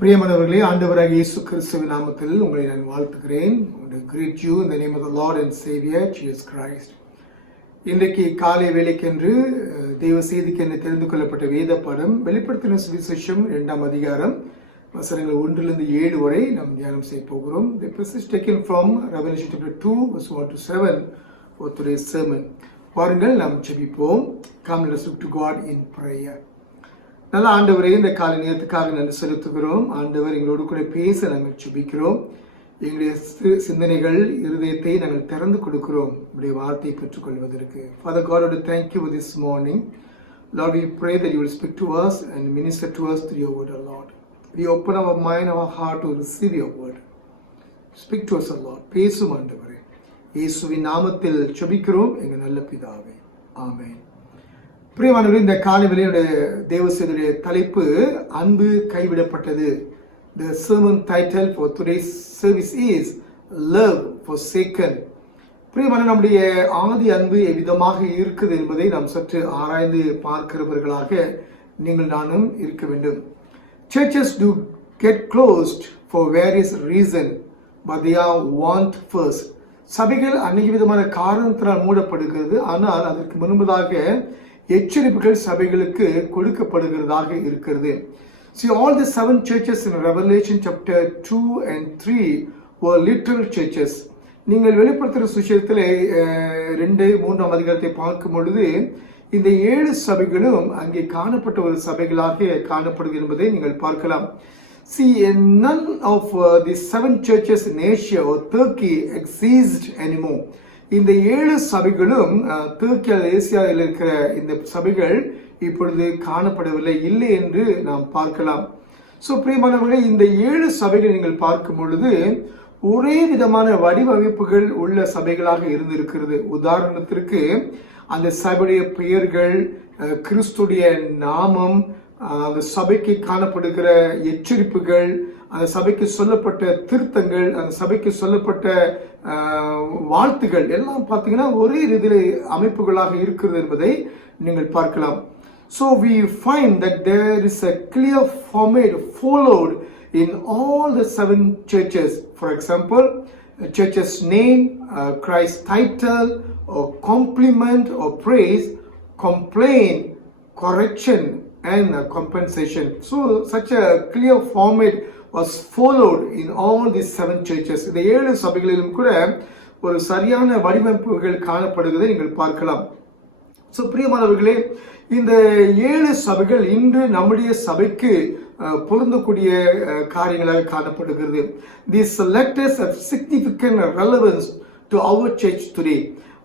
பிரியமானவர்களே, ஆண்டவராகிய இயேசு கிறிஸ்துவின் நாமத்தில் உங்களை நான் வாழ்த்துகிறேன். Greet you in the name of the Lord and Savior Jesus Christ. இன்றைக்கு காலை வேளைக்கென்று தேவ செய்திக்கென்று தெரிந்து கொள்ளப்பட்ட வேத பாடம் வெளிப்படுத்தின சுவிசேஷம் 2ஆம் அதிகாரம் வசனங்கள் 1-7 வரை நாம் தியானம் செய்ய போகிறோம். The passage taken from Revelation chapter 2 verse 1 to 7 for today's sermon. பாருங்கள், நாம் ஜெபிப்போம். Come, let us look to God in prayer. நல்ல ஆண்டவரே, இந்த காலை நேரத்துக்காக நன்றி செலுத்துகிறோம். ஆண்டவர், எங்களோடு கூட பேச நாங்கள் ஜெபிக்கிறோம். எங்களுடைய சிந்தனைகள், இருதயத்தை நாங்கள் திறந்து கொடுக்கிறோம் உங்களுடைய வார்த்தையை பெற்றுக்கொள்வதற்கு. Father God, I want to thank you for this morning. Lord, we pray that you will speak to us and minister to us through your word, O Lord. We open our mind, our heart to receive your word. Speak to us, O Lord. பேசும் ஆண்டவரே. இயேசுவின் நாமத்தில் ஜெபிக்கிறோம் எங்கள் நல்ல பிதாவே. ஆமென். பிரியமானவர்களே, இந்த காலை வேளையுடைய தேவசேதுடைய தலைப்பு அன்பு கைவிடப்பட்டது. The sermon title for today's service is Love Forsaken. பிரியமான, நம்முடைய ஆதி அன்பு எவ்விதமாக இருக்குது என்பதை நாம் சற்று ஆராய்ந்து பார்க்கிறவர்களாக நீங்கள் நானும் இருக்க வேண்டும். Churches do get closed for various reasons, but they are want first. சபைகள் அநேக விதமான காரணத்தினால் மூடப்படுகிறது. ஆனால் அதற்கு முன்பதாக எச்சரிப்புகள் சபைகளுக்கு கொடுக்கப்படுகிறதாக இருக்கிறது. See, all the 7 churches in Revelation chapter 2 and 3 were literal churches. நீங்கள் வெளிப்படுத்துகிற சுவிசேஷத்திலே 2-3ஆம் அதிகாரத்தை பார்க்கும் பொழுது இந்த 7 சபைகளும் அங்கே காணப்பட்ட ஒரு சபைகளாக காணப்படுகிறது என்பதை நீங்கள் பார்க்கலாம். See, none of the 7 churches in Asia or Turkey exist anymore. இந்த 7 சபைகளும் துருக்கி ஏசியாவில் இருக்கிற இந்த சபைகள் இப்பொழுது காணப்படவில்லை, இல்லை என்று நாம் பார்க்கலாம். ஸோ பிரியமானவர்களே, இந்த 7 சபைகள் நீங்கள் பார்க்கும் பொழுது ஒரே விதமான வடிவமைப்புகள் உள்ள சபைகளாக இருந்திருக்கிறது. உதாரணத்திற்கு அந்த சபையுடைய பெயர்கள், கிறிஸ்துடைய நாமம், அந்த சபைக்கு காணப்படுகிற எச்சரிப்புகள், அந்த சபைக்கு சொல்லப்பட்ட திருத்தங்கள், அந்த சபைக்கு சொல்லப்பட்ட வாழ்த்துகள் எல்லாம் பார்த்தீங்கன்னா ஒரே ரீதியில அமைப்புகளாக இருக்கிறது என்பதை நீங்கள் பார்க்கலாம். So we find that there is a clear format followed in all the 7 churches. For example, a church's name, Christ's title, or compliment or praise, complaint, correction, and compensation. So such a clear format was followed in all these 7 churches. இந்த 7 சபைகளிலும் கூட ஒரு சரியான வடிவமைப்புகள் காணப்படுவதை நீங்கள் பார்க்கலாம். So பிரியமானவர்களே, இந்த 7 சபைகள் இன்று நம்முடைய சபைக்கு பொருந்தக்கூடிய காரியங்களாக காணப்படுகிறது. These letters have significant relevance to our church today.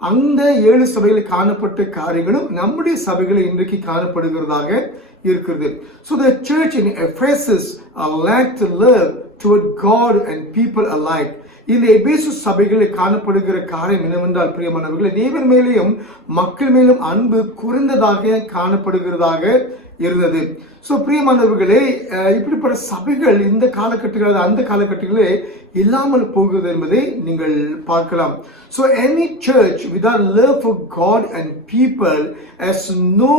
அந்த 7 சபைகளில் காணப்பட்ட காரியங்களும் நம்முடைய சபைகளில் இன்றைக்கு காணப்படுகிறதாக இருக்கிறது. So the church in Ephesus lacked love toward God and people alike. இந்த எபேசு சபைகளில் காணப்படுகிற காரியம் என்னவென்றால், பிரியமானவர்களே, தேவன் மேலேயும் மக்கள் மேலும் அன்பு குறைந்ததாக காணப்படுகிறதாக இருந்தது. ஸோ பிரியமானவர்களே, இப்படிப்பட்ட சபைகள் இந்த காலகட்டங்களில் அந்த காலகட்டங்களே இல்லாமல் போகிறது என்பதை நீங்கள் பார்க்கலாம். So any church without love for God and people has no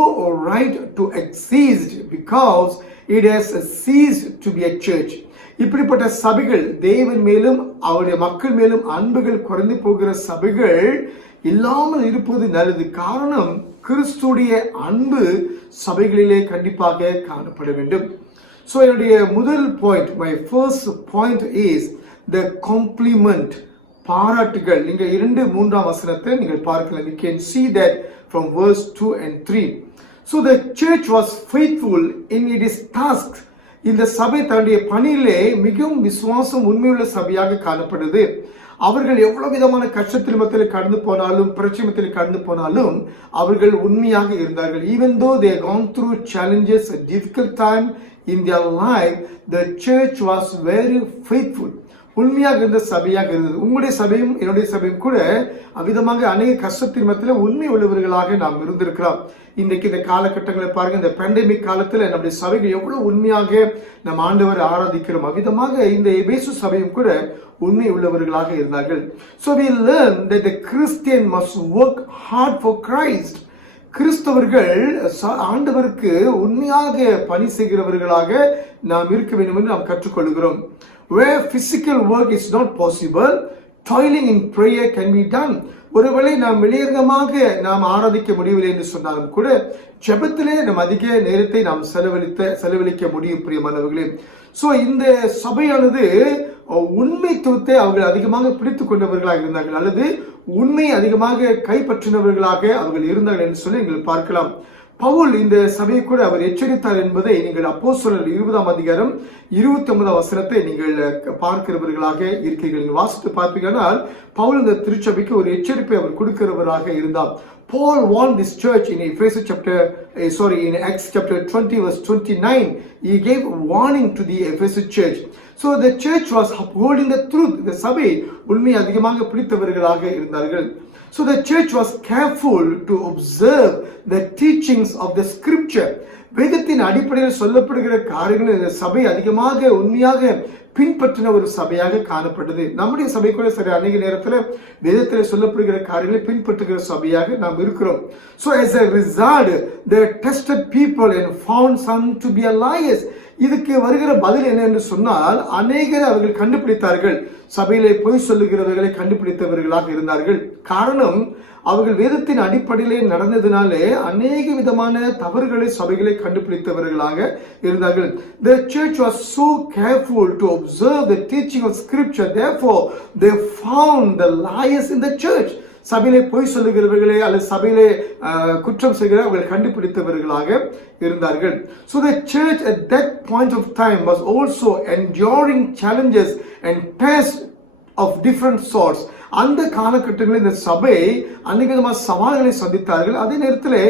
right to exist because it has ceased to be a church. இப்படிப்பட்ட சபைகள், தேவன் மேலும் அவருடைய மக்கள் மேலும் அன்புகள் குறைந்து போகிற சபைகள் இல்லாமல் இருப்பது நல்லது. காரணம், கிறிஸ்துடைய அன்பு சபைகளிலே கண்டிப்பாக காணப்பட வேண்டும். ஸோ என்னுடைய முதல் பாயிண்ட், my first point is the compliment, பாராட்டுகள். நீங்க 2-3ஆம் வசனத்தை நீங்கள் பார்க்கலாம். You can see that from verse 2 and 3. So the church was faithful in its task. இந்த சபை தன்னுடைய பணியிலே மிகவும் விசுவாசம் உண்மையுள்ள சபையாக காணப்படுது. அவர்கள் எவ்வளவு விதமான கஷ்டத்தில் மத்தியில் கடந்து போனாலும், பிரச்சனையில் கடந்து போனாலும் அவர்கள் உண்மையாக இருந்தார்கள். Even though they gone through challenges, a difficult time in their life, the church was very faithful. உண்மையாக இருந்த சபையாக இருந்தது. உங்களுடைய சபையும் என்னுடைய சபையும் கூட அவ்விதமாக அநேக கஷ்டத்தின் மத்தியில் உண்மை உள்ளவர்களாக நாம் இருந்திருக்கிறோம். இன்றைக்கு இந்த காலகட்டங்களை பாருங்க, இந்த பேண்டமிக் காலத்தில் நம்முடைய சபைகள் எவ்வளவு உண்மையாக நம் ஆண்டவரை ஆராதிக்கிறோம். அவ்விதமாக இந்த எபேசு சபையும் கூட உண்மை உள்ளவர்களாக இருந்தார்கள். So we learn that the Christian must work hard for Christ. கிறிஸ்தவர்கள் ஆண்டவருக்கு உண்மையாக பணி செய்கிறவர்களாக நாம் இருக்க வேண்டும் என்று நாம் கற்றுக்கொள்கிறோம். Where physical work is not possible, toiling in prayer can be done. ஒருவேளை நாம் வெளியரங்கமாக நாம் ஆராதிக்க முடியவில்லை என்று சொன்னாலும் கூட ஜெபத்திலே நாம் அதிக நேரத்தை நாம் செலவழிக்க முடியும் பிரியமானவர்களே. சோ இந்த சபையானது உண்மைத்துவத்தை அவர்கள் அதிகமாக பிடித்துக் கொண்டவர்களாக இருந்தார்கள், அல்லது உண்மை அதிகமாக கைப்பற்றினவர்களாக அவர்கள் இருந்தார்கள் என்று சொல்லி நீங்கள் பார்க்கலாம். பவுல் இந்த சபையை கூட அவர் எச்சரித்தார் என்பதை நீங்கள் அப்போஸ்தலர் 20ஆம் அதிகாரம் 29ஆம் வசனத்தை நீங்கள் பார்க்கிறவர்களாக இருக்கிறீர்கள். நீங்கள் வாசித்து பார்ப்பீங்கன்னால் பவுல் இந்த திருச்சபைக்கு ஒரு எச்சரிப்பை அவர் கொடுக்கிறவராக இருந்தார். Paul warned this church in Acts chapter 20 verse 29. He gave warning to the Ephesus church. So the church was upholding the truth. The சபை உண்மையை அதிகமாக பிடித்தவர்களாக இருந்தார்கள். So the church was careful to observe the teachings of the scripture. வேதத்தின் அடிப்படையில் சொல்லப்படுகிற காரியங்கள் இந்த சபை அதிகமாக உண்மையாக பின்பற்றின ஒரு சபையாக காணப்பட்டது. நம்முடைய சபை கூட சரி அநேக நேரத்தில் வேதத்தில் சொல்லப்படுகிற காரியங்களை பின்பற்றுகிற சபையாக நாம் இருக்கிறோம். So as a result, they tested people and found some to be liars. இதுக்கு வருகிற பதில் என்ன என்று சொன்னால், அநேகர் அவர்கள் கண்டுபிடித்தார்கள், சபையிலே பொய் சொல்லுகிறவர்களை கண்டுபிடித்தவர்களாக இருந்தார்கள். காரணம், அவர்கள் வேதத்தின் அடிப்படையிலே நடந்ததினாலே அநேக விதமான தவறுகளை சபைகளை கண்டுபிடித்தவர்களாக இருந்தார்கள். The church was so careful to observe the teaching of scripture, therefore they found the liars in the church. சபையிலே பொய் சொல்லுகிறவர்களே அல்லது சபையிலே குற்றம் செய்கிறவர்கள் கண்டுபிடித்தவர்களாக இருந்தார்கள். So the church at that point of time was also enduring challenges and tests of different sorts. அந்த காலகட்டங்களில் இந்த சபை அநேக விதமான சவால்களை சந்தித்தார்கள். அதே நேரத்தில்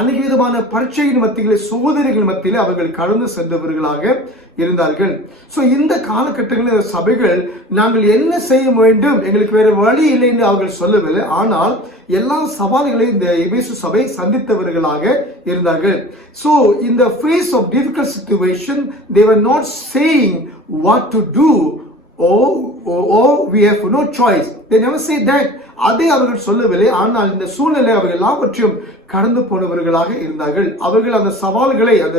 அநேக விதமான பரீட்சையின் மத்தியிலே, சோதனைகள் மத்தியிலே அவர்கள் கடந்து சென்றவர்களாக இருந்தார்கள். சோ இந்த காலகட்டங்களில் சபைகள் நாங்கள் என்ன செய்ய வேண்டும், எங்களுக்கு வேற வழி இல்லை என்று அவர்கள் சொல்லவில்லை. ஆனால் எல்லா சவால்களையும் இந்த எபேசு சபை சந்தித்தவர்களாக இருந்தார்கள். So in the face of difficult situation, they were not saying what to do. We have no choice. They never say that. அதை அவர்கள் சொல்லவில்லை. ஆனால் இந்த சூழ்நிலை அவர்கள் எல்லாவற்றையும் கடந்து போனவர்களாக இருந்தார்கள். அவர்கள் அந்த சவால்களை, அந்த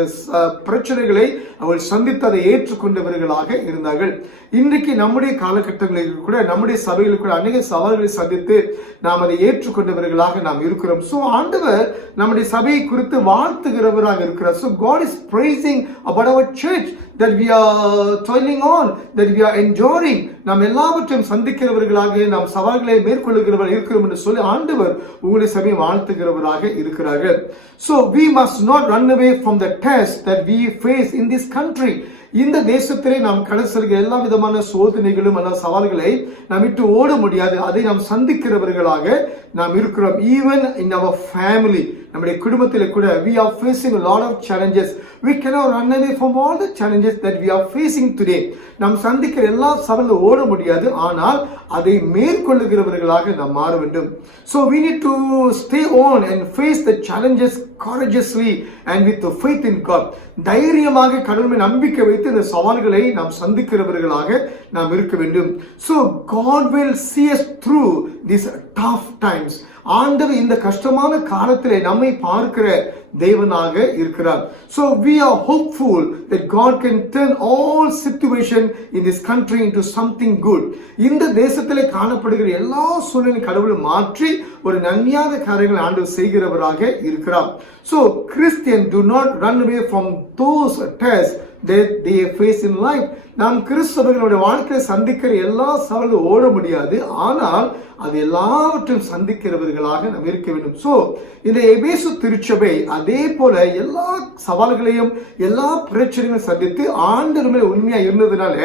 பிரச்சனைகளை அவர்கள் சந்தித்து அதை ஏற்றுக்கொண்டவர்களாக இருந்தார்கள். இன்றைக்கு நம்முடைய காலகட்டங்களில் கூட, நம்முடைய சபையில் கூட அநேக சவால்களை சந்தித்து நாம் அதை ஏற்றுக்கொண்டவர்களாக நாம் இருக்கிறோம். சோ ஆண்டவர் நம்முடைய சபையை குறித்து வாழ்த்துகிறவராக இருக்கிறார். So God is praising about our church, that we are toiling on, that we are enduring. நாம் எல்லாவற்றையும் சந்திக்கிறவர்களாக, நாம் சவால்களை மேற்கொள்ளுகிறவர்கள் இருக்கிறோம் என்று சொல்லி ஆண்டவர் உங்களுடைய சபையை வாழ்த்துகிறவராக இருக்கிறார்கள். So we must not run away from the test that we face in this country. இந்த தேசத்திலே நாம் கடந்து செல்கிற எல்லா விதமான சோதனைகளும் அல்ல சவால்களை நாம் விட்டு ஓட முடியாது. அதை நாம் சந்திக்கிறவர்களாக நாம் இருக்கிறோம். ஈவன் இன் அவர் ஃபேமிலி, நம்முடைய குடும்பத்திலே கூட we are facing a lot of challenges. We cannot run away from all the challenges that we are facing today. நாம் சந்திக்கிற எல்லா சவால்களும் ஓட முடியாது, ஆனால் அதை மேற்கொள்ளுகிறவர்களாக நாம் மாற வேண்டும். So we need to stay on and face the challenges courageously and with the faith in God. தைரியமாக கடவுளின் நம்பிக்கை வைத்து இந்த சவால்களை நாம் சந்திக்கிறவர்களாக நாம் இருக்க வேண்டும். So God will see us through these tough times. ஆண்டவர் இந்த கஷ்டமான காலத்திலே நம்மை பார்க்கிற தேவனாக இருக்கிறார். So we are hopeful that God can turn all situation in this country into something good. இந்த தேசத்திலே காணப்படுகிற எல்லா சூழ்நிலையும் கடவுள் மாற்றி ஒரு நன்மையான காரியங்களை ஆண்டவர் செய்கிறவராக இருக்கிறார். So Christians do not run away from those tests that they face in life. நாம் கிறிஸ்தவர்களுடைய வாழ்க்கையை சந்திக்கிற எல்லா சவால்களும் ஓட முடியாது, ஆனால் அது எல்லாவற்றையும் சந்திக்கிறவர்களாக நாம் இருக்க வேண்டும். சோ இந்த எபேசு திருச்சபை அதே போல எல்லா சவால்களையும் எல்லா பிரச்சனைகளையும் சந்தித்து ஆண்டவர் மேல் உண்மையா இருந்ததுனால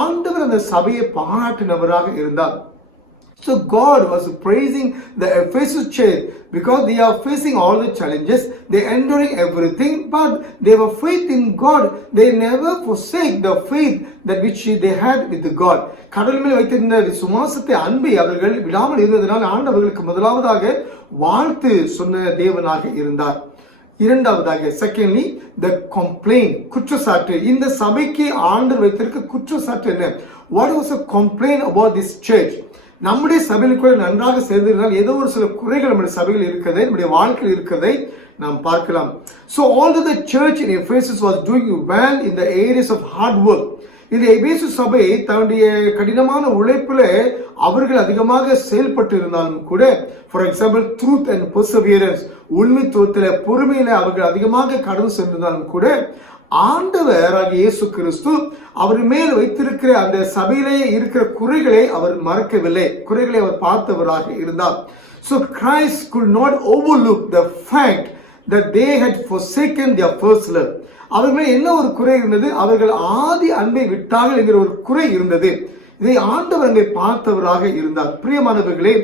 ஆண்டவர் அந்த சபையை பாராட்டினவராக இருந்தார். So God was praising the Ephesus church because they are facing all the challenges, they enduring everything, but they were faith in God. They never forsake the faith that which they had with God. கடவுள் மேல் வைத்திருந்த விசுவாசத்தை, அன்பை அவர்கள் விடாமல் இருந்ததனால் ஆண்டவர்களுக்கு முதலாவதாக வாழ்த்து சொன்ன தேவனாக இருந்தார். இரண்டாவதாக, செகண்ட்லி, the complaint, குற்றச்சாட்டு. இந்த சபைக்கு ஆண்டவர் வைத்திருக்க குற்றச்சாட்டு என்ன? What was a complaint about this church? நம்முடைய சபையில் கூட நன்றாக செய்திருந்தால் ஏதோ ஒரு சில குறைகள் நம்முடைய சபையில் இருக்கிறதை, நம்முடைய வாழ்க்கையில் இருக்கிறதை நாம் பார்க்கலாம். So although the church in Ephesus was doing well in the areas of hard work, இந்த எபேசு சபை தன்னுடைய கடினமான உழைப்பில் அவர்கள் அதிகமாக செயல்பட்டு இருந்தாலும் கூட, for example truth and perseverance, உண்மைத்துவத்தில் பொறுமையில அவர்கள் அதிகமாக கடந்து சென்றிருந்தாலும் கூட, ஆண்டவராகிய இயேசு கிறிஸ்து அவர் மேல் வைத்திருக்கிற அந்த சபையிலே இருக்கிற குறைகளை அவர் மறக்கவில்லை, குறைகளை அவர் பார்த்தவராக இருந்தார். So Christ could not overlook the fact that they had forsaken their first love. அவர்கள் என்ன ஒரு குறை இருந்தது? அவர்கள் ஆதி அன்பை விட்டார்கள் என்கிற ஒரு குறை இருந்தது. இதை ஆண்டவர் அங்கே பார்த்தவராக இருந்தார். பிரியமானவர்களே,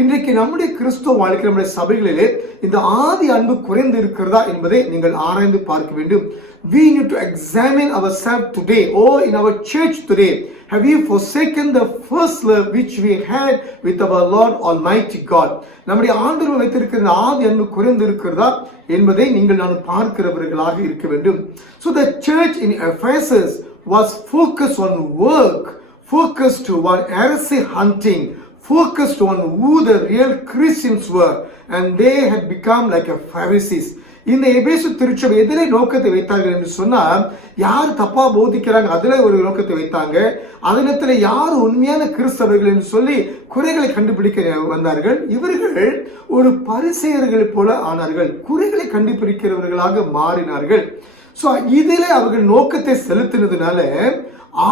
இன்றைக்கு நம்முடைய கிறிஸ்துவ வாழ்க்கை, நம்முடைய சபைகளிலே இந்த ஆதி அன்பு குறைந்து இருக்கிறதா என்பதை நீங்கள் ஆராய்ந்து பார்க்க வேண்டும். We need to examine ourselves today, or in our church today. Have we forsaken the first love which we had with our Lord Almighty God? நம்முடைய ஆண்டவர் வைத்திருக்கிற ஆதி அன்பு குறைந்து இருக்கிறதா என்பதை நீங்கள் நான் பார்க்கிறவர்களாக இருக்க வேண்டும். So the church in Ephesus was focused on work, focused on heresy hunting, focused on who the real Christians were, and they had become like a Pharisees. இந்த எபேசு திருச்சபை எதிலே நோக்கத்தை வைத்தார்கள் என்று சொன்னால், யார் தப்பா போதிக்கிறாங்க அதுல ஒரு நோக்கத்தை வைத்தாங்க. அதனத்துல யார் உண்மையான கிறிஸ்தவர்கள் என்று சொல்லி குறைகளை கண்டுபிடிக்க வந்தார்கள். இவர்கள் ஒரு பரிசேயர்கள் போல ஆனார்கள், குறைகளை கண்டுபிடிக்கிறவர்களாக மாறினார்கள். சோ இதிலே அவர்கள் நோக்கத்தை செலுத்தினதுனால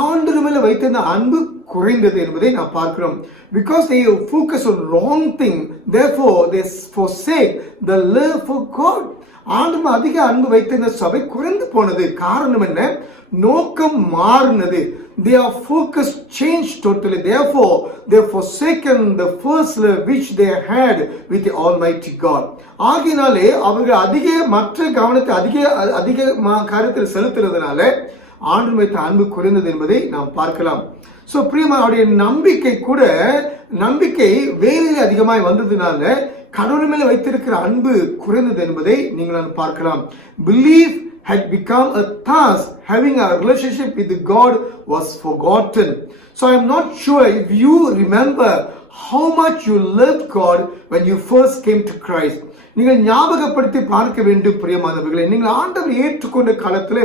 ஆண்டவர் மேல வைத்திருந்த அன்பு குறைந்தது என்பதை நாம் பார்க்கிறோம். Because they focus on wrong thing, therefore they forsake the love for God. ஆண்டவர் அதிக அன்பு வைத்திருந்த சபை குறைந்து போனது. காரணம் என்ன? நோக்கம் மாறினது. Their focus changed totally. Therefore they forsaken the first love which they had with the Almighty God. ஆகினாலே அவர்கள் அதிக மற்ற கவனத்தை அதிக காரியத்தில் செலுத்துறதுனால ஆண்டவர் வைத்த அன்பு குறைந்தது என்பதை நாம் பார்க்கலாம். சோ பிரியமா, அவருடைய நம்பிக்கை வேலையில் அதிகமாய் வந்ததுனால கடவுள் மேல வைத்திருக்கிற அன்பு குறைந்தது என்பதை நீங்கள் பார்க்கலாம். Belief had become a task. Having a relationship with God was forgotten. So I am not sure if you remember how much you loved God when you first came to Christ. நீங்கள் ஞாபகப்படுத்தி பார்க்க வேண்டும் பிரியமானவர்களே, நீங்கள் ஆண்டவர் ஏற்றுக்கொண்ட காலத்தில்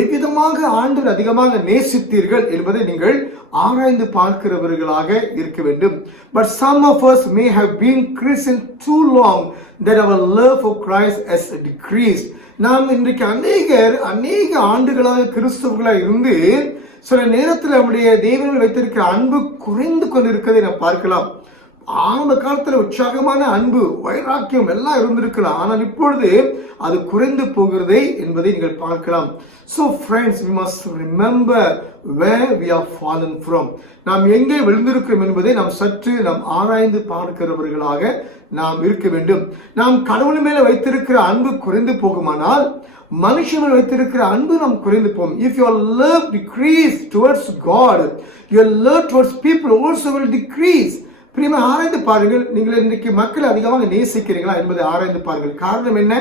எவ்விதமாக ஆண்டவர் அதிகமாக நேசித்தீர்கள் என்பதை நீங்கள் ஆராய்ந்து பார்க்கிறவர்களாக இருக்க வேண்டும். But some of us may have been Christian too long that our love for Christ has decreased. நாம் இன்றைக்கு அநேக ஆண்டுகளாக கிறிஸ்தவர்களாக இருந்து சில நேரத்தில் நம்முடைய தேவனில் வைத்திருக்கிற அன்பு குறைந்து கொண்டிருக்கிறதை நாம் பார்க்கலாம். ஆரம்ப காலத்துல உற்சாகமான அன்பு, வைராக்கியம் எல்லாம் இருந்திருக்கலாம், ஆனால் இப்பொழுது அது குறைந்து போகிறதை என்பதை நீங்கள் பார்க்கலாம். So friends, we must remember where we are fallen from. நாம் எங்கே விழுந்திருக்கிறோம் என்பதை நாம் ஆராய்ந்து பார்க்கிறவர்களாக நாம் இருக்க வேண்டும். நாம் கடவுள் மேல வைத்திருக்கிற அன்பு குறைந்து போகுமானால் மனுஷன் மேல் வைத்திருக்கிற அன்பு நாம் குறைந்து போகும். If your love decrease towards God, your love towards people also will decrease. பிரியமா, ஆராய்ந்து பாருங்கள். நீங்கள் இன்றைக்கு மக்களை அதிகமாக நேசிக்கிறீங்களா என்பதை ஆராய்ந்து பாருங்கள். காரணம் என்ன?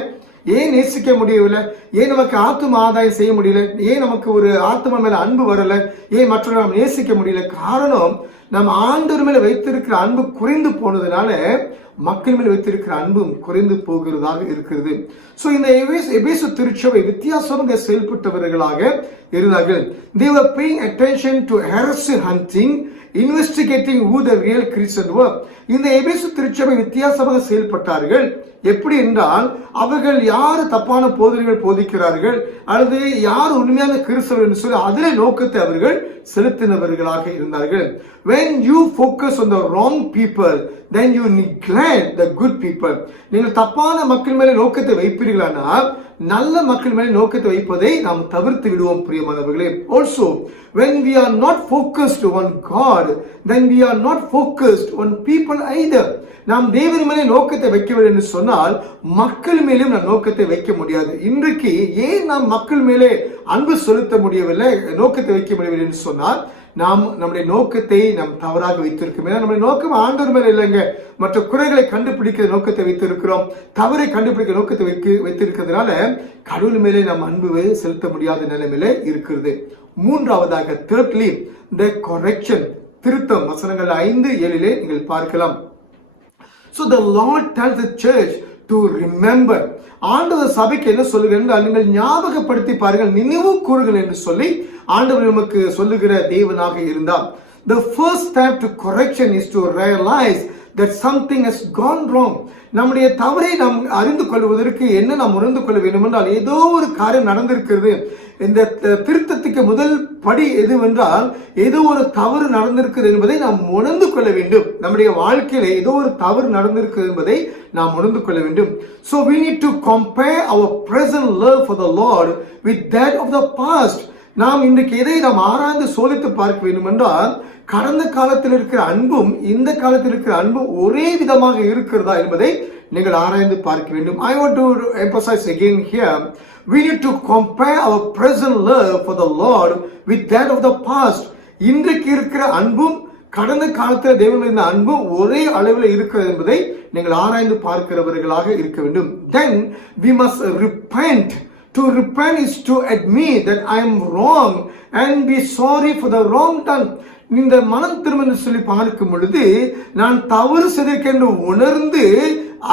ஏன் நேசிக்க முடியவில்லை? ஏன் நமக்கு ஆத்தும ஆதாயம் செய்ய முடியல? ஏன் நமக்கு ஒரு ஆத்தும மேல அன்பு வரல? ஏன் மற்றவர்கள் நாம் நேசிக்க முடியல? காரணம், நம்ம ஆண்டவர் மேல வைத்திருக்கிற அன்பு குறைந்து போனதுனால மக்கள் மேல் வைத்திருக்கிற அன்பும் குறைந்து போகிறதாக இருக்கிறது. சோ இந்த எபேசு திருச்சபை வித்தியாசமாக செயல்பட்டவர்களாக இருந்தார்கள். They were paying attention to heresy hunting, investigating who the real Christians were. இந்த எபேசு திருச்சபை வித்தியாசமாக செயல்பட்டார்கள். எப்படி என்றால், அவர்கள் யார் தப்பான போதனைகள் போதிக்கிறார்கள் அல்லது யார் உண்மையான கிறிஸ்தவர் என்று சொல்லி அதிலே நோக்கத்தை அவர்கள் செலுத்தினவர்களாக இருந்தார்கள். When you focus on the wrong people, then you neglect the good people. நீங்கள் தப்பான மக்கள் மேலே நோக்கத்தை வைப்பீர்களானால் நல்ல மக்கள் மேலே நோக்கத்தை வைப்பதை நாம் தவிர்த்து விடுவோம் பிரியமானவர்களே. Also, when we are not focused on God, then we are not focused on people either. நாம் தேவன் மேலே நோக்கத்தை வைக்கவில்லை என்று சொன்னால் மக்கள் மேலும் நாம் நோக்கத்தை வைக்க முடியாது. இன்றைக்கு ஏன் நாம் மக்கள் மேலே அன்பு செலுத்த முடியவில்லை, நோக்கத்தை வைக்க முடியவில்லை என்று சொன்னால் நம்முடைய நோக்கத்தை நாம் தவறாக வைத்திருக்கோம். ஏன்னா நம்முடைய நோக்கம் ஆண்டவர் மேல இல்லைங்க, மற்ற குறைகளை கண்டுபிடிக்கிற நோக்கத்தை வைத்திருக்கிறோம். தவறை கண்டுபிடிக்க நோக்கத்தை வைத்திருக்கிறதுனால கடவுள் மேலே நாம் அன்பு செலுத்த முடியாத நிலைமையில இருக்கிறது. மூன்றாவதாக, thirdly, the correction, திருத்தம். வசனங்கள் 5-7 நீங்கள் பார்க்கலாம். So the Lord tells the church to remember. ஆண்டவர் சபைக்கு என்ன சொல்லுகிறார், நீங்கள் ஞாபகப்படுத்தி பாருங்கள், நினைவு கூறுங்கள் என்று சொல்லி ஆண்டவர் நமக்கு சொல்லுகிற தேவனாக இருந்தார். The first step to correction is to realize that something has gone wrong. நம்முடைய தவறை நாம் அறிந்து கொள்வதற்கு என்ன நாம் உணர்ந்து கொள்ள வேண்டும் என்றால், ஏதோ ஒரு காரியம் நடந்திருக்கிறது. இந்த திருத்தத்துக்கு முதல் படி எதுவென்றால், ஏதோ ஒரு தவறு நடந்திருக்கிறது என்பதை நாம் உணர்ந்து கொள்ள வேண்டும். நம்முடைய வாழ்க்கையில ஏதோ ஒரு தவறு நடந்திருக்கிறது என்பதை நாம் உணர்ந்து கொள்ள வேண்டும். So we need to compare our present love for the Lord with that of the past. நாம் இன்றைக்கு எதை நாம் ஆராய்ந்து சோதித்து பார்க்க வேண்டும் என்றால், கடந்த காலத்தில் இருக்கிற அன்பும் இந்த காலத்தில் இருக்கிற அன்பும் ஒரே விதமாக இருக்கிறதா என்பதை நீங்கள் ஆராய்ந்து பார்க்க வேண்டும். I want to emphasize again here, we need to compare our present love for the Lord with that of the past. இன்றைக்கு இருக்கிற அன்பும் கடந்த காலத்தில் தேவன் இருந்த அன்பும் ஒரே அளவில் இருக்கிறது என்பதை நீங்கள் ஆராய்ந்து பார்க்கிறவர்களாக இருக்க வேண்டும். Then we must repent. To repent is to admit that I am wrong and be sorry for the wrong done. இந்த மனம் திரும்ப சொல்லி பார்க்கும் பொழுது, நான் தவறு செய்திருக்கேன் உணர்ந்து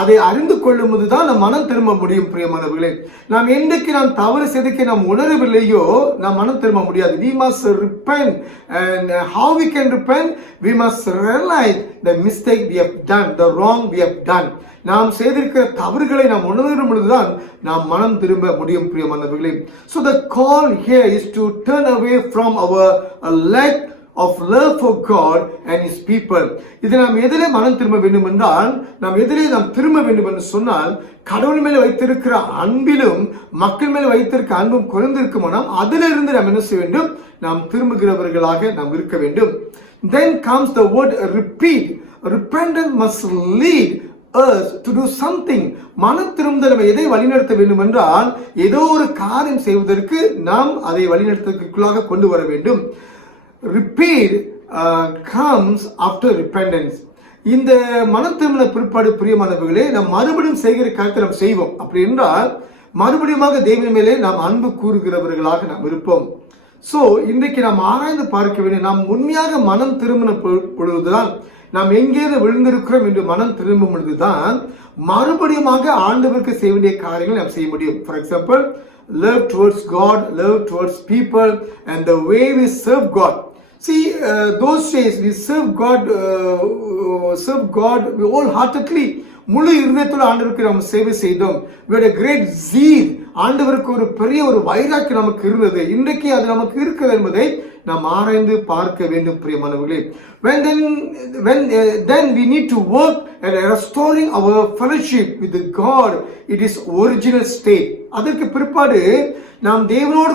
அதை அறிந்து கொள்ளும் போதுதான் நாம் மனம் திரும்ப முடியும். பிரியமானவர்களே, நாம் என்றைக்கு நாம் தவறு செய்திருக்க நாம் உணரவில்லையோ நாம் மனம் திரும்ப முடியாது. We must repent, and how we can repent? We must realize the mistake we have done, the wrong we have done. நாம் செய்திருக்கிற தவறுகளை நாம் உணரும் பொழுதுதான் நாம் மனம் திரும்ப முடியும். பிரியமானவர்களே, so the call here is to turn away from our lack of love for God and His people. இதை நாம் எதிலே மனம் திரும்ப வேண்டும் என்றால், நாம் எதிலே நாம் திரும்ப வேண்டும் என்று சொன்னால், கடவுள் மேல வைத்திருக்கிற அன்பிலும் மக்கள் மேல வைத்திருக்க அன்பும் குறைந்திருக்குமானால் அதிலிருந்து நாம் என்ன செய்ய வேண்டும், நாம் திரும்புகிறவர்களாக நாம் இருக்க வேண்டும். Then comes the word repeat. Repentance must lead us to do something. மனம் திரும்ப நம்ம எதை வழிநடத்த வேண்டும் என்றால், ஏதோ ஒரு காரியம் செய்வதற்கு நாம் அதை வழிநடத்துக்குள்ளாக கொண்டு வர வேண்டும். Repeat comes after repentance. இந்த மனம் திரும்பின பிற்பாடு பிரியமானவர்களே, நாம் மறுபடியும் செய்கிற காரியத்தை நாம் செய்வோம். அப்படி என்றால் மறுபடியுமாக தேவன் மேலே நாம் அன்பு கூறுகிறவர்களாக நாம் இருப்போம். சோ இன்றைக்கு நாம் ஆராய்ந்து பார்க்க வேண்டும், நாம் உண்மையாக மனம் திரும்பின பொழுதுதான், நாம் எங்கேயாவது விழுந்திருக்கிறோம் என்று மனம் திரும்பும் பொழுதுதான் மறுபடியுமாக ஆண்டவருக்கு செய்ய வேண்டிய காரியங்களை நாம் செய்ய முடியும். For example, love towards God, love towards people, and the way we serve God. See, those days we serve God wholeheartedly. முழு இருதயத்தோடு ஆண்டவருக்கு நாம் சேவை செய்தோம். We had a great zeal. ஆண்டவருக்கு ஒரு பெரிய ஒரு வைராக்கியம் நமக்கு இருந்தது. இன்றைக்கு அது நமக்கு இருக்கிறது என்பதை நாம் ஆராய்ந்து பார்க்க வேண்டும். பிரியமானவர்களே, then we need to work at restoring our fellowship with God in its original state. அதற்கு பிற்பாடு நாம் தேவனோடு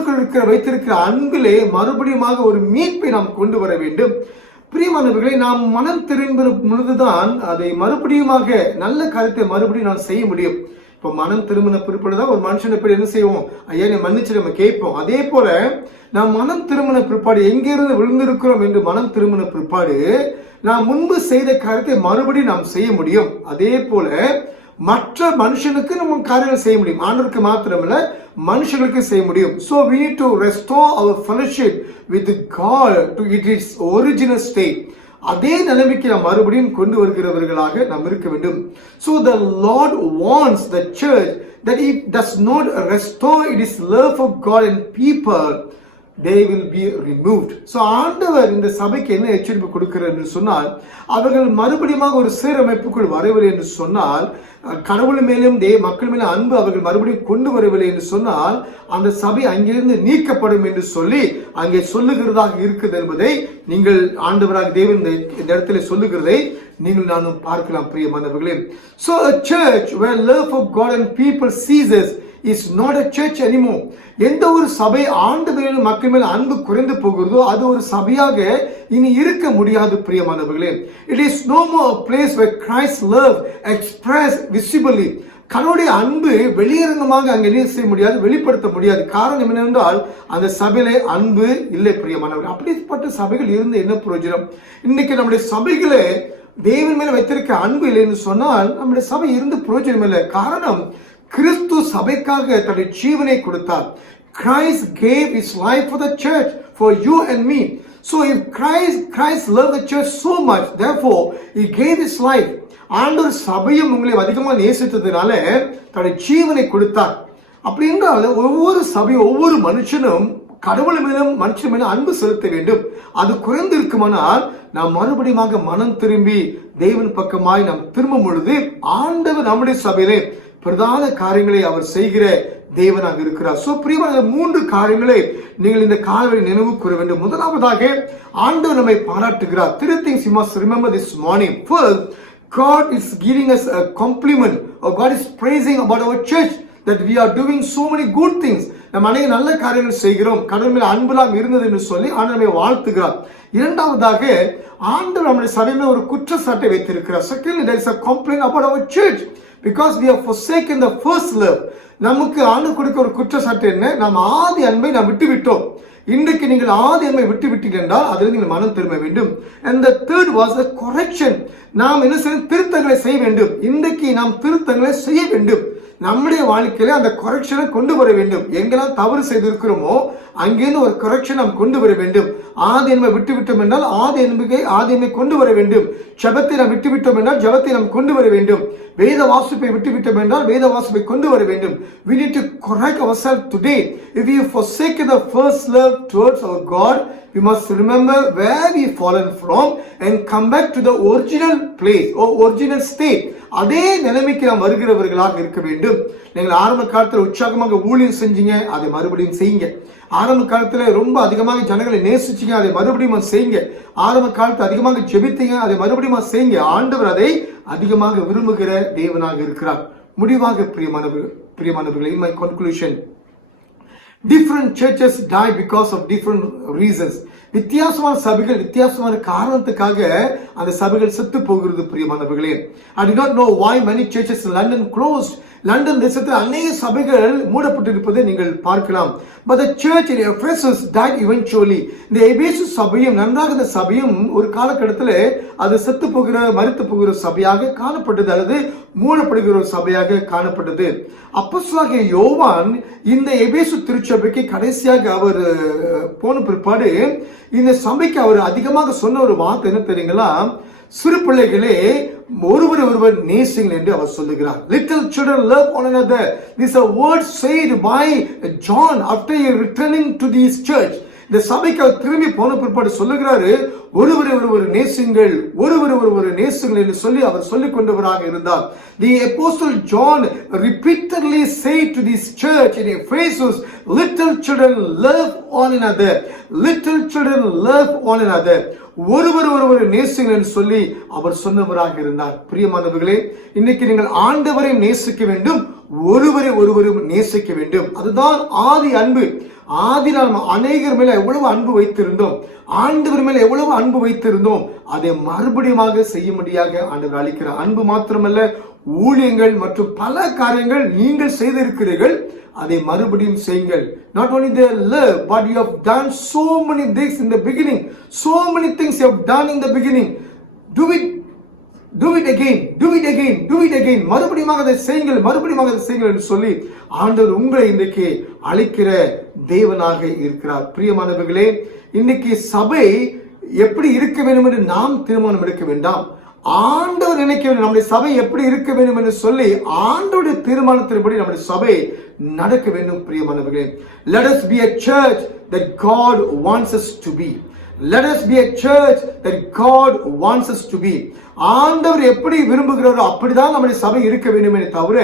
வைத்திருக்கிற அன்பிலே மறுபடியுமாக ஒரு மீட்பை நாம் கொண்டு வர வேண்டும். பிரியமானவர்களை, நாம் மனம் திரும்பும் பொழுதுதான் அதை மறுபடியுமாக நல்ல காரியத்தை மறுபடியும் நாம் செய்ய முடியும். இப்போ மனம் திரும்பின பிற்பாடுதான் ஒரு மனுஷனை போய் என்ன செய்வோம், ஐயா நீ மன்னிச்சு நம்ம கேட்போம். அதே போல நாம் மனம் திரும்பின பிற்பாடு எங்கிருந்து விழுந்திருக்கிறோம் என்று மனம் திரும்பின பிற்பாடு நாம் முன்பு செய்த காரியத்தை மறுபடியும் நாம் செய்ய முடியும். அதே போல மற்ற மனுஷனுக்கு நம்ம காரியங்கள் செய்ய முடியும். ஆண்டவருக்கு மாத்திரமல்ல, மனுஷங்களுக்கு செய்ய முடியும். So we need to restore our fellowship with God to its original state. அதே நிலைமைக்கு நாம் மறுபடியும் கொண்டு வருகிறவர்களாக நாம் இருக்க வேண்டும். So the Lord wants the church that it does not restore its love for God and people, they will be removed. So ஆண்டவர் இந்த சபைக்கு என்ன எச்சரிப்பு கொடுக்கிறார் என்று சொன்னால், அவர்கள் மறுபடியும் ஒரு சீரமைப்புக்குள் வரவில்லை என்று சொன்னால், கடவுள் மேலும் மக்கள் மேலும் அன்பு அவர்கள் மறுபடியும் கொண்டு வரவில்லை என்று சொன்னால், அந்த சபை அங்கிருந்து நீக்கப்படும் என்று சொல்லி அங்கே சொல்லுகிறதாக இருக்குது என்பதை நீங்கள் ஆண்டவராக தேவன் இந்த இடத்துல சொல்லுகிறதை நீங்கள் நானும் பார்க்கலாம். பிரியமானவர்களே, so a church where love for God and people ceases is not a church anymore. எந்த ஒரு சபை ஆண்டு மேலும் மக்கள் மேல் அன்பு குறைந்து போகிறதோ அது ஒரு சபையாக இனி இருக்க முடியாது. பிரியமானவர்களே, it is no more a place where Christ's love expressed visibly. கடவுளுடைய அன்பு வெளியரங்கமாக அங்கே என்ன செய்ய முடியாது, வெளிப்படுத்த முடியாது. காரணம் என்னவென்றால் அந்த சபையிலே அன்பு இல்லை. பிரியமானவர்கள், அப்படிப்பட்ட சபைகள் இருந்து என்ன பிரயோஜனம்? இன்னைக்கு நம்முடைய சபைகளே தேவன் மேல வைத்திருக்க அன்பு இல்லை என்று சொன்னால் நம்முடைய சபை இருந்து பிரயோஜனம் இல்லை. காரணம், கிறிஸ்து சபைக்காக தன்னுடைய ஜீவனை கொடுத்தார். Christ gave his life for the church, for you and me. So if Christ loved the church so much, therefore he gave his life. ஆண்டவர் சபையும் உங்களை அதிகமாக நேசித்ததுனால தன்னுடைய ஜீவனை கொடுத்தார். அப்படி என்றால் ஒவ்வொரு சபையும் ஒவ்வொரு மனுஷனும் கடவுள் மேலும் மனுஷன் மேலும் அன்பு செலுத்த வேண்டும். அது குறைந்து இருக்குமானால் நாம் மறுபடியும் மனம் திரும்பி தேவன் பக்கமாய் நாம் திரும்பும் பொழுது ஆண்டவர் நம்முடைய சபையிலே பிரதான காரியங்களை அவர் செய்கிற தேவனாக இருக்கிறார். சோ பிரியமான 3 காரியங்களை நீங்கள் இந்த காலையில் நினைவு கூற வேண்டும். முதலாவதாக ஆண்டவர் நம்மை பாராட்டுகிறார். 3 things you must remember this morning. First, God is giving us a compliment, or God is praising about our church that we are doing so many good things. நம்ம அநேக நல்ல காரியங்கள் செய்கிறோம், கடவுள் மேல் அன்பெல்லாம் இருந்தது என்று சொல்லி ஆண்டவர் நம்மை வாழ்த்துகிறார். இரண்டாவதாக ஆண்டவர் நம்முடைய சபையில ஒரு குற்றச்சாட்டை வைத்திருக்கிறார். Secondly, there is a complaint about our church because we have forsaken the first love. நமக்கு ஆண்டு கொடுக்க ஒரு குற்றச்சாட்டு என்ன? நாம் ஆதி அன்பை நாம் விட்டு விட்டோம். இன்றைக்கு நீங்கள் ஆதி அன்பை விட்டு விட்டீர்கள் என்றால் அதில் நீங்கள் மனம் திரும்ப வேண்டும். And the third was a correction. நாம் என்ன செய்ய திருத்தங்களை செய்ய வேண்டும். இன்றைக்கு நாம் திருத்தங்களை செய்ய வேண்டும். நம்முடைய வாழ்க்கையில அந்த கரெக்ஷனை கொண்டு வர வேண்டும். எங்கெல்லாம் தவறு செய்திருக்கிறோமோ அங்கேருந்து ஒரு கரெக்ஷன் நாம் கொண்டு வர வேண்டும். ஆதி அன்பை விட்டு விட்டோம் என்றால் ஆதி அன்பை கொண்டு வர வேண்டும். ஜெபத்தை நாம் விட்டு விட்டோம் என்றால் ஜெபத்தை நாம் கொண்டு வர வேண்டும். வேத வாசிப்பை விட்டு விட்டோம் என்றால் வேத வாசிப்பை கொண்டு வர வேண்டும். We need to correct ourselves today. If we have forsaken the first love towards our God, we must remember where we fallen from and come back to the original place or original state. அதே நிலைமைக்கு நாம் வருகிறவர்களாக இருக்க வேண்டும். நீங்கள் ஆரம்ப காலத்தில் உற்சாகமாக ஊழியம் செஞ்சீங்க, அதை மறுபடியும் செய்யுங்க. ஆரம்ப காலத்துல ரொம்ப அதிகமாக ஜனங்களை நேசிச்சீங்க, அதை மறுபடியும் செய்யுங்க. ஆரம்ப காலத்தில் அதிகமாக ஜெபித்தீங்க, அதை மறுபடியும் செய்யுங்க. ஆண்டவர் அதை அதிகமாக விரும்புகிற தேவனாக இருக்கிறார். முடிவாக பிரியமானவர்களே, in my conclusion, different churches die because of different reasons. வித்தியாசமான சபைகள் வித்தியாசமான காரணத்துக்காக அந்த சபைகள் செத்து போகிறது. பிரியமானவர்களே, I do not know why many churches in London closed. London தேசத்தில் அநேக சபைகள் மூடப்பட்டிருப்பதை நீங்கள் பார்க்கலாம். But the church in Ephesus died eventually. இந்த எபேசு சபையும் நன்றாக இந்த சபையும் ஒரு காலகட்டத்தில் அது செத்து போகிற மரித்து போகிற சபையாக காணப்பட்டது, அல்லது மூடப்படுகிற ஒரு சபையாக காணப்பட்டது. அப்போஸ்தலனாகிய யோவான் இந்த எபேசு திருச்சபைக்கு கடைசியாக அவர் போன பிற்பாடு இந்த சபைக்கு அவர் அதிகமாக சொன்ன ஒரு வார்த்தை என்ன தெரியுங்களா? சிறு பிள்ளைகளே ஒருவர் நேசிங்கள் என்று அவர் சொல்லுகிறார். Little children love one another. This is a word said by John after returning to this church. இந்த சபைக்கு அவர் திரும்பி போன பிற்பாடு சொல்லுகிறாரு, ஒருவர் நேசிங்கள், ஒருவர் நேசிங்கள் என்று சொல்லி அவர் சொல்லிக் கொண்டவராக இருந்தார். The apostle John repeatedly said to this church in Ephesus, little children love one another. Little children love one another. ஒருவர் நேசிங்கள் என்று சொல்லி அவர் சொன்னவராக இருந்தார். பிரியமானவர்களே, இன்னைக்கு நீங்கள் ஆண்டவரை நேசிக்க வேண்டும், ஒருவரும் நேசிக்க வேண்டும். அதுதான் ஆதி அன்பு. ஆதி நாம் அநேகர் மேல எவ்வளவு அன்பு வைத்திருந்தோம், ஆண்டவர் மேல எவ்வளவு அன்பு வைத்திருந்தோம், அதை மறுபடியும் செய்ய முடியாத ஆண்டவர் அளிக்கிறார். அன்பு மாத்திரமல்ல, ஊழியங்கள் மற்றும் பல காரியங்கள் நீங்கள் செய்திருக்கிறீர்கள், அதை மறுபடியும் செய்யுங்கள். Not only the love, but you have done so many things in the beginning. So many things you have done in the beginning. Do it again. மறுபடியும் அதை செய்யுங்கள் என்று சொல்லி ஆண்டவர் உங்களை இன்றைக்கு அழைக்கிற தேவனாக இருக்கிறார். பிரியமானவர்களே, இன்னைக்கு சபை எப்படி இருக்க வேண்டும் என்று நாம் தீர்மானம் எடுக்க வேண்டாம். ஆண்டவர் நினைக்க வேண்டும் நம்முடைய சபை எப்படி இருக்க வேண்டும் என்று சொல்லி ஆண்டவருடைய தீர்மானத்தின்படி நம்முடைய சபை நடக்க வேண்டும். பிரியமானவர்களே, let us be a church that God wants us to be. Let us be a church that God wants us to be. ஆண்டவர் எப்படி விரும்புகிறாரோ அப்படிதான் நம்முடைய சபை இருக்க வேண்டுமே தவிர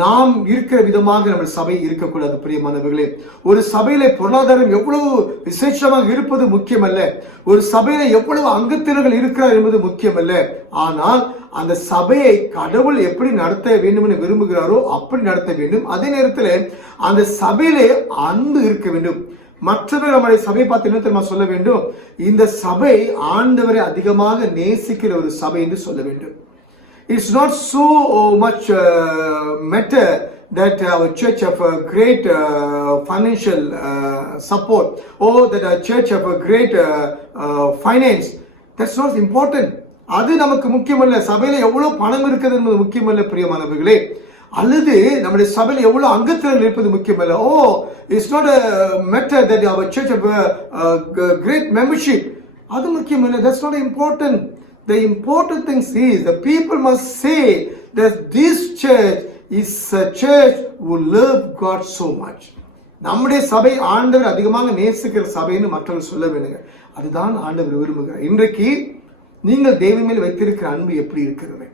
நாம் இருக்கிற விதமாக நம்முடைய சபை இருக்கக்கூடாது. பிரியமானவர்களே, ஒரு சபையில பொருளாதாரம் எவ்வளவு விசேஷமாக இருப்பது முக்கியமல்ல, ஒரு சபையில எவ்வளவு அங்கத்தினர்கள் இருக்கிறார் என்பது முக்கியமல்ல. ஆனால் அந்த சபையை கடவுள் எப்படி நடத்த வேண்டும் என்று விரும்புகிறாரோ அப்படி நடத்த வேண்டும். அதே நேரத்தில் அந்த சபையிலே அன்பு இருக்க வேண்டும். மற்றவர்கள் நம்முடைய சபையை பார்த்து என்ன தெரியுமா சொல்ல வேண்டும்? இந்த சபை ஆண்டவரை அதிகமாக நேசிக்கிற ஒரு சபை என்று சொல்ல வேண்டும். It's not so much matter that our church have a great financial support or that our church have a great finance. That's not important. அது நமக்கு முக்கியமல்ல. சபையில எவ்வளவு பணம் இருக்குது என்பது முக்கியமல்ல. பிரியமானவர்களே, அல்லது நம்முடைய சபையில் எவ்வளவு அங்கத்தினர் இருப்பது முக்கியமல்ல. It's not a matter that our church have a great membership. அது முக்கியமல்ல. That's not important. The important thing is the people must say that this church is a church who love God so much. நம்முடைய சபை ஆண்டவர் அதிகமாக நேசிக்கிற சபைன்னு மற்றவர்கள் சொல்ல வேண்டுங்க. அதுதான் ஆண்டவர் விரும்புகிறார். இன்றைக்கு நீங்கள் தேவன் மேல் வைத்திருக்கிற அன்பு எப்படி இருக்கிறது?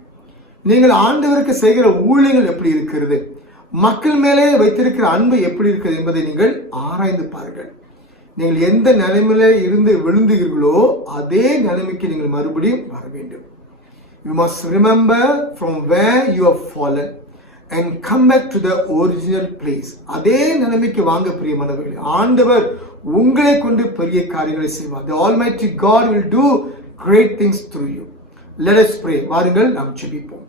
நீங்கள் ஆண்டவருக்கு செய்கிற ஊழியங்கள் எப்படி இருக்கிறது? மக்கள் மேலே வைத்திருக்கிற அன்பு எப்படி இருக்கிறது என்பதை நீங்கள் ஆராய்ந்து பாருங்கள். நீங்கள் எந்த நிலைமையில இருந்து விழுந்தீர்களோ அதே நிலைமைக்கு நீங்கள் மறுபடியும் வர வேண்டும். You must remember from where you have fallen and come back to the original place. அதே நிலைமைக்கு வாங்க பிரியமானவர்களே. ஆண்டவர் உங்களை கொண்டு பெரிய காரியங்களை செய்வார். The Almighty God will do great things through you. Let us pray. வாருங்கள் நாம் ஜெபிப்போம்.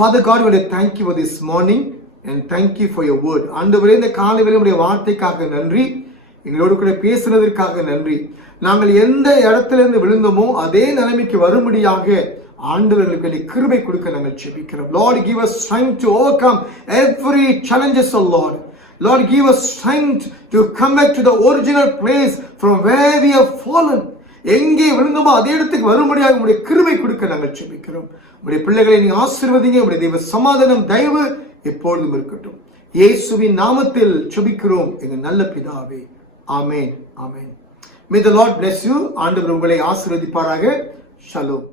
Father God, we want to thank you for this morning and thank you for your word. ஆண்டவரே, இந்த காலைவேளை உம்முடைய வார்த்தைக்காக நன்றி. எங்களோடு கூட பேசுனதற்காக நன்றி. நாங்கள் எந்த இடத்திலிருந்து விழுந்தோமோ அதே நிலைமைக்கு வரும்படியாக ஆண்டவர்களுக்கு கிருபை கொடுக்க நாங்கள் ஜெபிக்கிறோம். Lord, give us strength to overcome every challenges, oh Lord. Lord, give us strength to come back to the original place from where we have fallen. எங்கே விழுந்தோமோ அதே இடத்துக்கு வரும்படியாக உங்களுடைய கிருபை கொடுக்க நாங்கள் ஜெபிக்கிறோம். உங்களுடைய பிள்ளைகளை நீங்க ஆசீர்வதிங்க. உங்களுடைய தெய்வ சமாதானம் தயவு எப்பொழுதும் இருக்கட்டும். இயேசுவின் நாமத்தில் ஜெபிக்கிறோம் எங்கள் நல்ல பிதாவே. ஆமென். ஆமென். May the Lord bless you. ஆண்டவர் உங்களை ஆசீர்வதிப்பாராக. ஷலோம்.